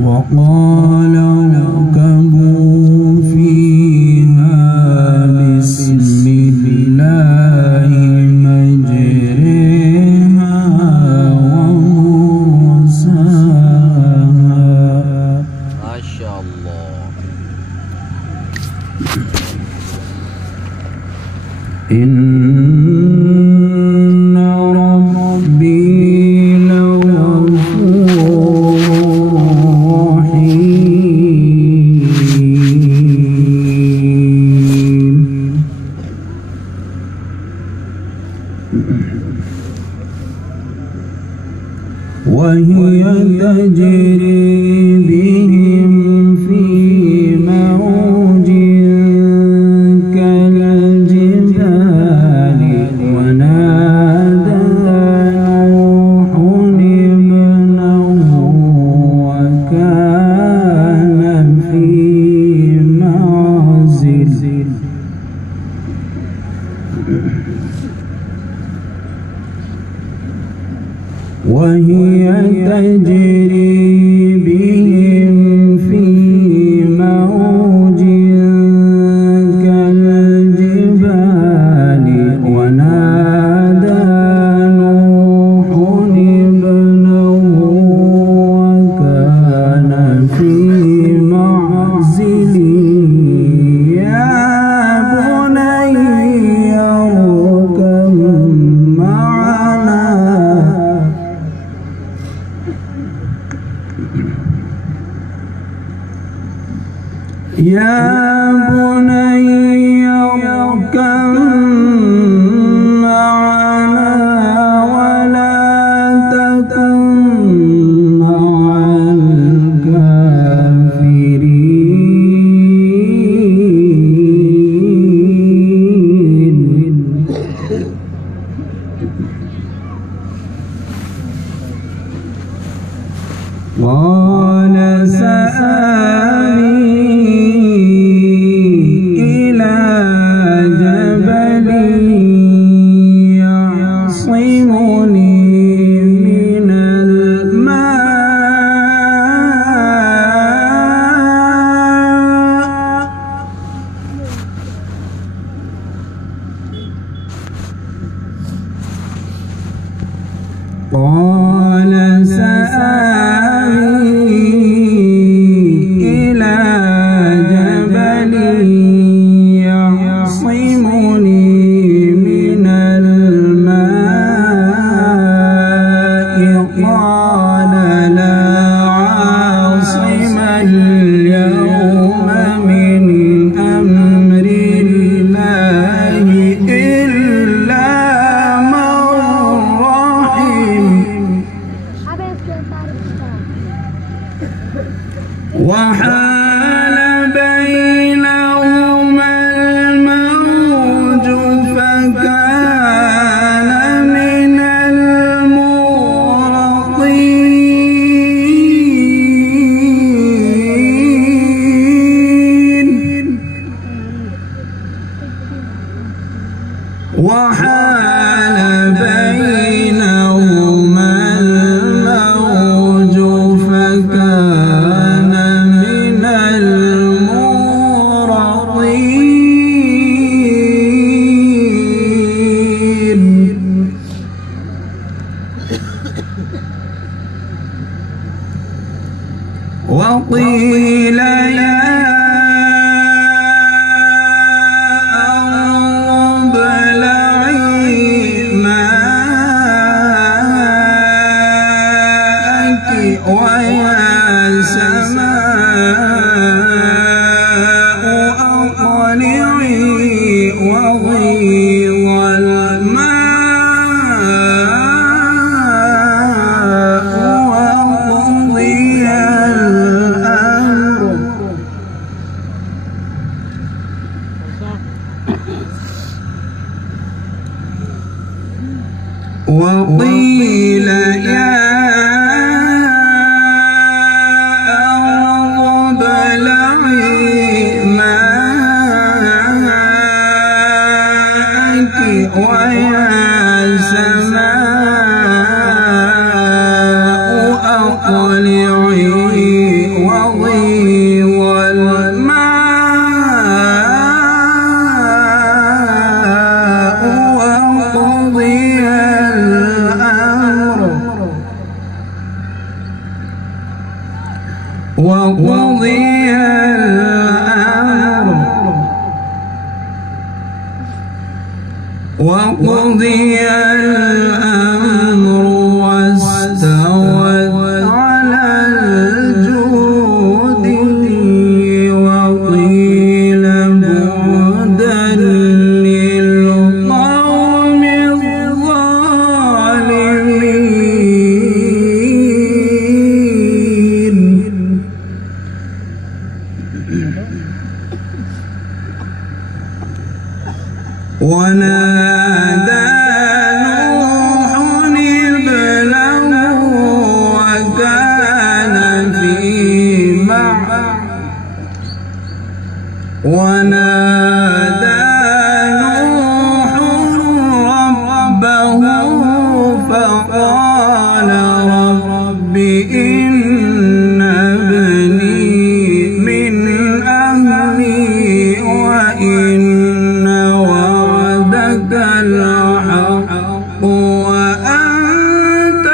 وقال اركبوا فيها بسم الله مجريها ومرساها. ما شاء الله. إن ربي وهي تجري بهم في موج كالجبال ونادى نوح ابنه وكان في معزل وهي تجري بهم في موج كالجبال ونادى نوح ابنه وكان في معزل يا بني اركب معنا يا بني اركب معنا ولا تكن مع الكافرين. قال سآوي إلى جبل يعصمني من الماء. قال سآوي إلى جبل يعصمني من الماء. قال لا عاصم اليوم من أمر الله إلا من رحم وحال بينهما الموج فكان من المغرقين. وحال بينهما الموج فكان من المغرقين. وقيل يا أرض ابلعي ماءك ويا سماء أقلعي وغيض الماء وقضي الأمر وقيل يا أرض ابلعي وقضي الأمر واستوت على الجود وقيل بعدا للقوم الظالمين. ونادى نوح ابنه وكان في ونادى نوح ربه فقال رب إن ابني من أهلي وإن وعدك الحق وأنت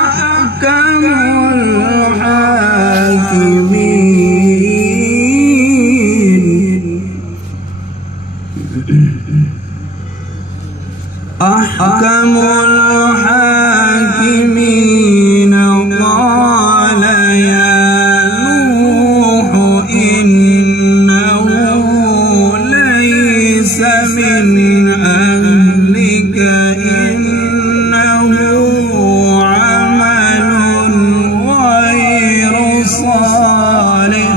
أحكم الحاكمين. أحكم الحاكمين. قال يا نوح إنه ليس من أهلك إنه عمل غير صالح.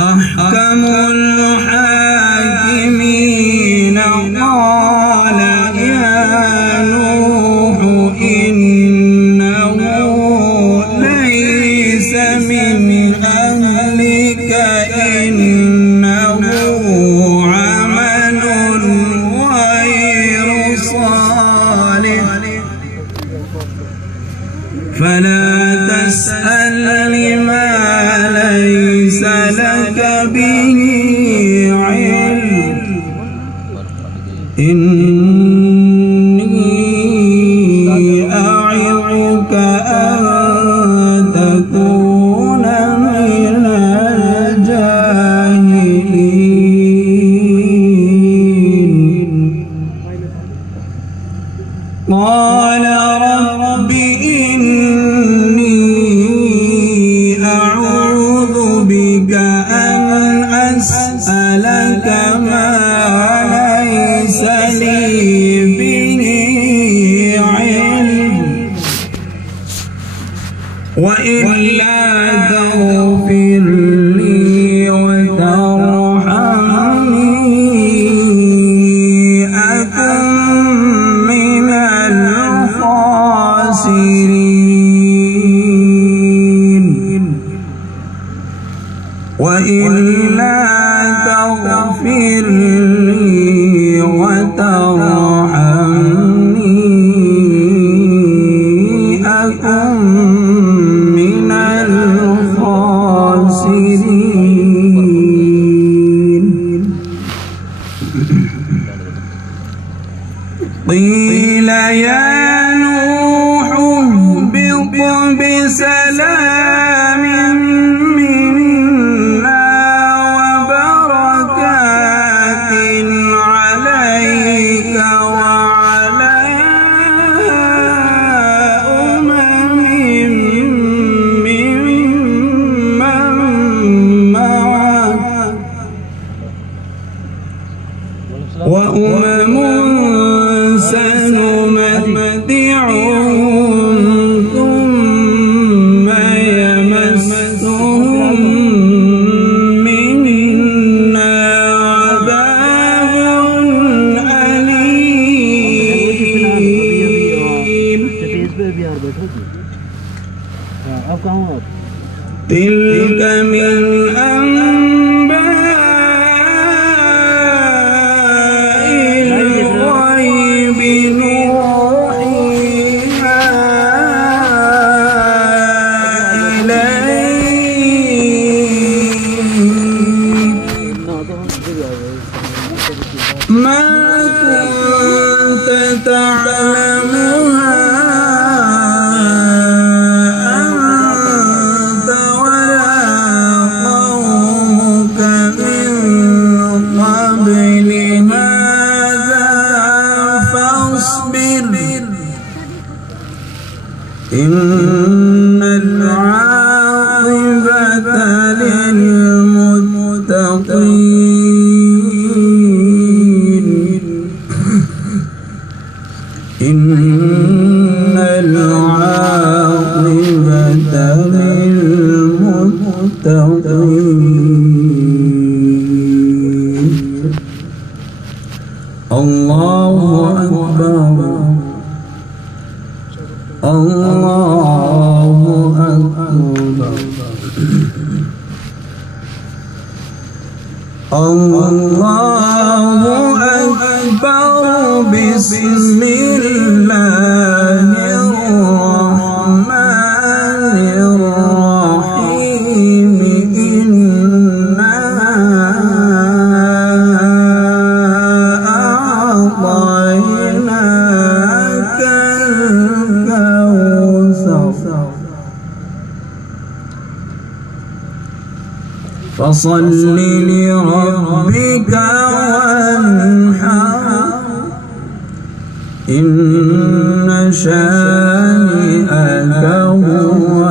أحكم الحاكمين. قال يا نوح إنه ليس من أهلك إنه عمل غير صالح فلا تسألني ما ليس لك به علم إني أعظك أن تكون من الجاهلين. قال رب إني أعوذ بك أن أسألك ما ليس لي به علم وإلا تغفر لي وترحمني أكن من الخاسرين. وإلا تغفر لي وترحمني أكن من الخاسرين. قيل يا نوح اهبط بسلام منا وبركات عليك وعلى أمم ممن معك وأمم سنمتعهم ثم يمسهم منا عذاب أليم. تلك من أنباء الغيب نوحيها إليك ما كنت تعلمها إن العاقبة للمتقين إن العاقبة للمتقين الله أكبر الله أكبر الله أكبر بسم الله الرحمن الرحيم إنا أعطيناك الكوثر فصل لربك وانحر إن شانئك هو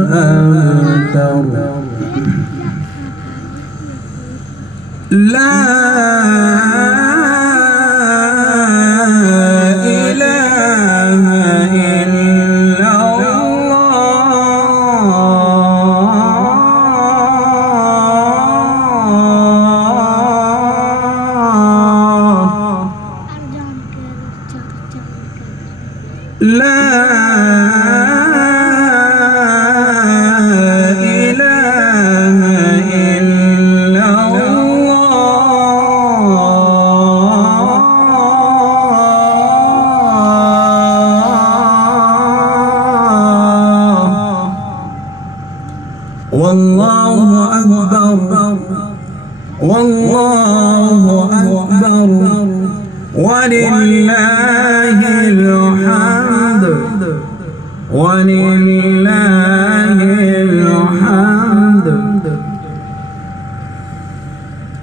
الأبتر لا إله إلا لا إله إلا الله والله أكبر والله أكبر ولله الحمد ولله الحمد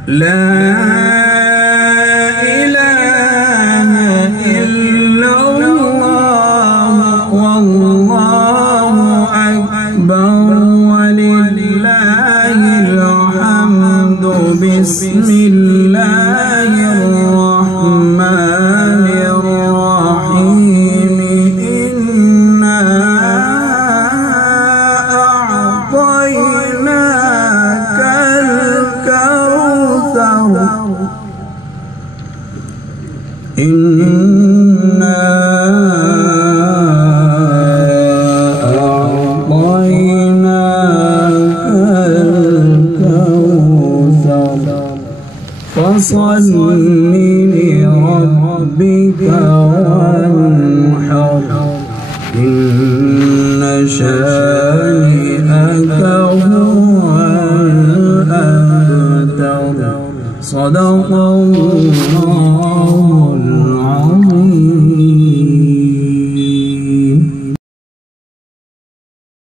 لا إله إلا الله والله أكبر ولله الحمد بسم الله الرحمن الرحيم إنا أعطيناك الكوثر إنا أعطيناك الكوثر فصل لربك وانحر إن شانئك هو الأبتر صدق الله